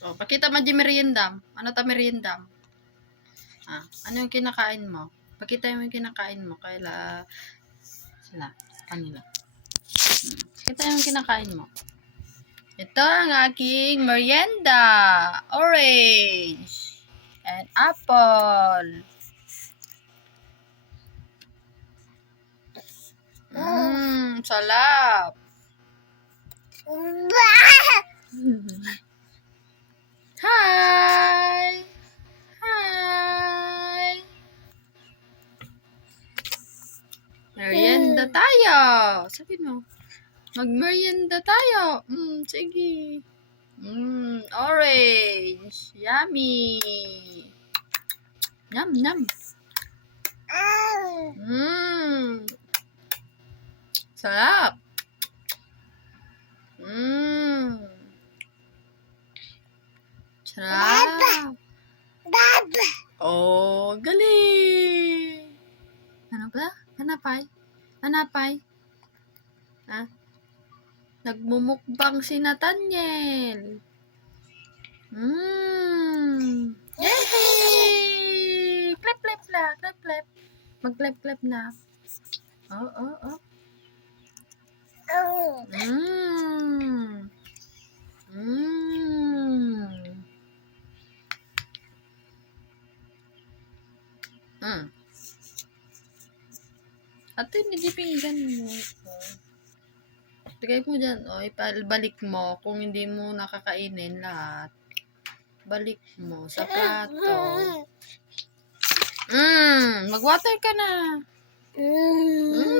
Oh, pakita mo di merienda. Ano ta merienda? Ano yung kinakain mo? Pakita mo yung kinakain mo. Kaila sila. Kanila. Pakita mo yung kinakain mo. Ito ang aking merienda. Orange. And apple. Salap. Hi! Hi! Merienda tayo. Sabi mo. Mag-merienda tayo. Sige. Orange. Yummy. Yum, yum. Sarap. Sarap. Oh, galing. Ano ba? Hanapay? Hanapay? Nagmumukbang si Nathaniel. Yay! Clap, clap na. Clap, clap. Mag-clap, clap na. Oh. Ate, hindi pinggan mo. Lagay mo dyan. Ibalik mo kung hindi mo nakakainin lahat. Balik mo sa plato. Mag-water ka na.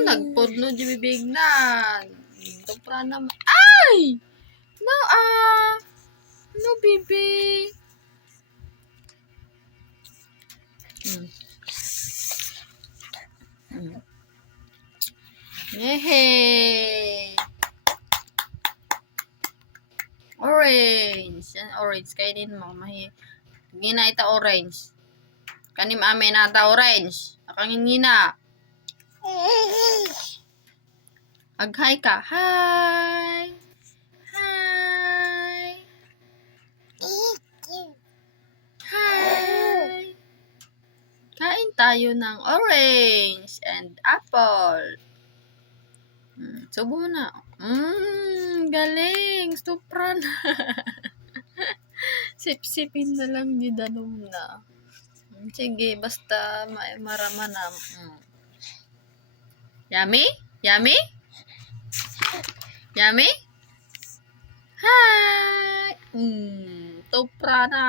Nagpudno di bibignan. Ito pra naman. Ay! No, no, baby. Yehey! Orange. Yan, orange. Kainin mo. Gina ita orange. Kanim amin ata orange. Akang ngina. Ag-hi ka. Hi! Hi! Hi! Kain tayo ng orange and apple. Subo mo na. Galing. Supra na. Sip-sipin na lang ni Danom na. Sige, basta marama na. Yummy? Yummy? Yummy? Hi! Supra na.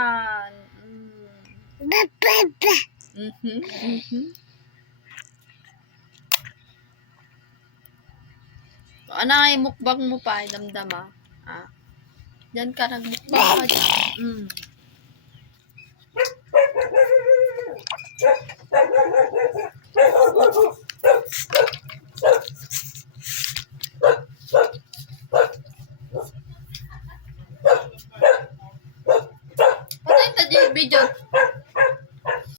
Ano ay mukbang mo pa, damdama? Diyan ka nagmukbang ka dyan.